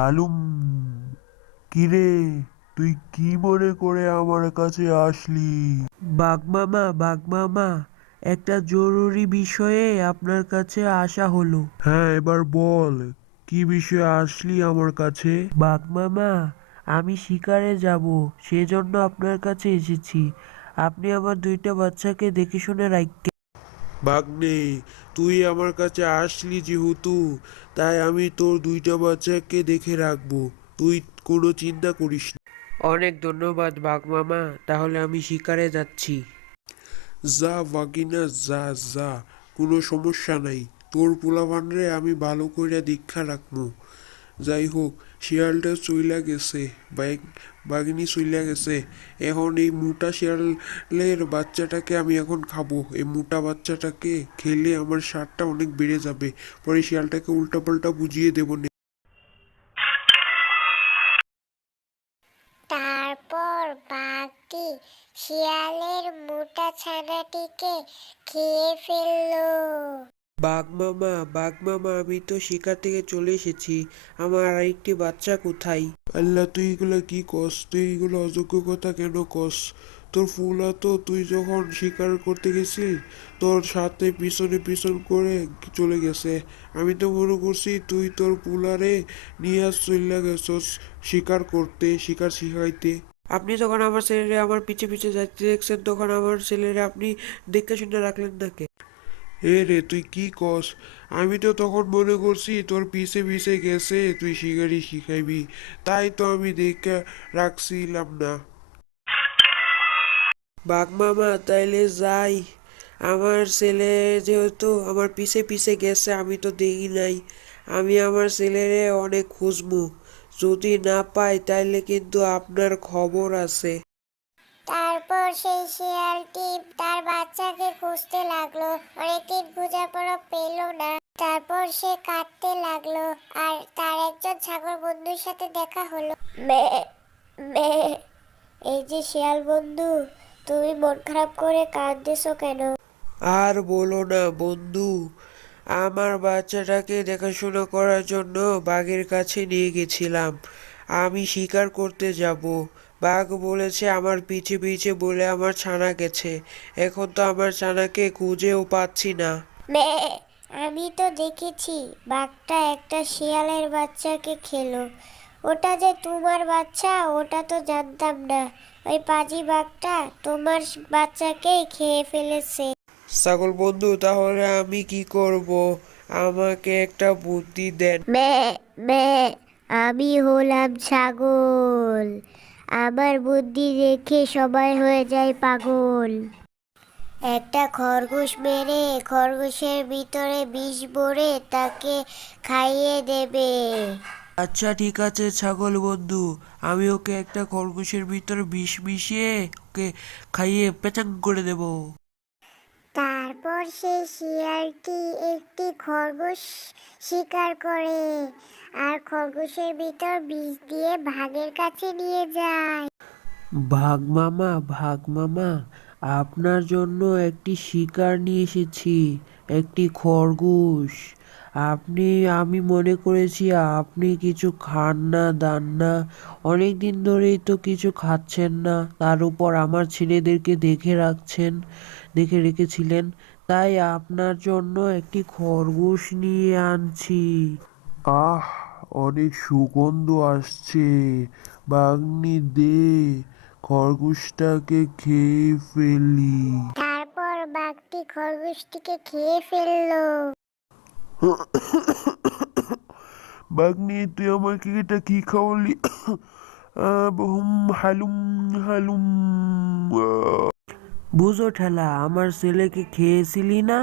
হালুম, কিরে, তুই কি মনে করে আমার কাছে আসলি? বাঘ মামা, একটা জরুরি বিষয়ে আপনার কাছে আসা হলো। হ্যাঁ, এবার বল, কি বিষয়ে আসলি আমার কাছে? বাঘ মামা, আমি শিকারে যাব, সেজন্য আপনার কাছে এসেছি। আপনি আমার দুইটা বাচ্চাকে দেখে শুনে রাখবেন। ভাগ্নে, তুই আমার কাছে আসলি যেহেতু, তাই আমি তোর দুইটা বাচ্চাকে দেখে রাখবো। তুই কোনো চিন্তা করিস না। অনেক ধন্যবাদ বাঘ মামা, তাহলে আমি শিকারে যাচ্ছি। যা ভাগিনা, যা যা, কোনো সমস্যা নাই। তোর পোলাপানরে আমি ভালো কইরা দীক্ষা রাখবো। যাই হোক, শিয়ালটা চইলা গেছে, বাঘিনী চইলা গেছে। এখন এই মোটা শিয়ালের বাচ্চাটাকে আমি এখন খাবো। এই মোটা বাচ্চাটাকে খেলে আমার স্বাদটা অনেক বেড়ে যাবে। পরে শিয়ালটাকে উল্টাপাল্টা বুঝিয়ে দেবো নে। তারপর বাঘটি শিয়ালের মোটা ছানাটিকে খেয়ে ফেললো। বাঘ মামা, আমি তো শিকার থেকে চলে এসেছি। আমার আরেকটি বাচ্চা কোথায়? আল্লাহ, তুই এগুলো কি কস? তুই এগুলো অযোগ্য কথা কেন কস? তোর ফুলা তো তুই যখন শিকার করতে গেছিস, তোর সাথে পিছনে পিছন করে চলে গেছে। আমি তো মনে করছি তুই তোর পুলারে নিয়ে চলে গেছস শিকার করতে, শিকার শিখাইতে। আপনি যখন আমার ছেলেরে আমার পিছে পিছে যাইতে দেখছেন, তখন আমার ছেলেরে আপনি দেখে শুনে রাখলেন না কে? এ রে, তুই কি কস? আমি তো তখন মনে করছি তোর পিছে পিছে গেছে, তুই শিকারি শিখাইবি, তাই তো আমি দেখে রাখছিলাম না। বাঘ মামা, তাইলে যাই। আমার ছেলে যেহেতু আমার পিছে পিছে গেছে, আমি তো দেখি নাই। আমি আমার ছেলেরে অনেক খুঁজবো। যদি না পাই তাইলে কিন্তু আপনার খবর আছে। তারপর সেই শিয়ালটি তার বাচ্চাকে খুঁজতে লাগলো। অনেকদিন খোঁজার পরও পেল না। তারপর সে কাঁদতে লাগলো, আর তার একজন ছাগল বন্ধুর সাথে দেখা হলো। মে মে এই যে শিয়াল বন্ধু, তুমি মন খারাপ করে কাঁদতেছো কেন? আর বলো না বন্ধু, আমার বাচ্চাটাকে দেখাশোনা করার জন্য বাঘের কাছে নিয়ে গেছিলাম। আমি শিকার করতে যাব। বাঘ বলেছে আমার পিছে পিছে বলে আমার ছানা গেছে। এখন তো আমার ছানাকে খুঁজেও পাচ্ছি না। মে আমি তো দেখেছি বাঘটা একটা শিয়ালের বাচ্চাকে খেলো। ওটা যে তোমার বাচ্চা ওটা তো জানতাম না। ওই পাজি বাঘটা তোমার বাচ্চাকেই খেয়ে ফেলেছে। ছাগল বন্ধু, তাহলে আমি কি করব? আমাকে একটা বুদ্ধি দেন। মে মে আমি হলাম ছাগল। আমার বুদ্ধি দেখে সবাই হয়ে যায় পাগল। একটা খরগোশ মেরে খরগোশের ভিতরে বিষ ভরে তাকে খাইয়ে দেবে। আচ্ছা ঠিক আছে ছাগল বন্ধু, আমি ওকে একটা খরগোশের ভিতরে বিষ মিশিয়ে ওকে খাইয়ে পেচাং করে দেব। তারপর সেই শিয়ালটি একটি খরগোশ শিকার করে, আর খরগোশের ভিতর বিষ দিয়ে বাঘের কাছে নিয়ে যায়। ভাগ মামা, আপনার জন্য একটি শিকার নিয়ে এসেছি, একটি খরগোশ। আমি মনে করেছি আপনি কিছু খান না দান না, অনেক দিন ধরেই তো কিছু খাচ্ছেন না, তার উপর আমার ছেলেদেরকে দেখে রেখেছিলেন, তাই আপনার জন্য একটি খরগোশ নিয়ে আনছি। আহ, অনেক সুগন্ধ আসছে। বাগ্নি দে, খরগোশটাকে খেয়ে ফেলি। তারপর বাঘটি খরগোশটিকে খেয়ে ফেললো। বাগ্নি, তুই আমাকে এটা কি খাওয়ালি? হালুম হালুম। বুঝো ঠেলা, আমার ছেলেকে খেয়েছিলি না?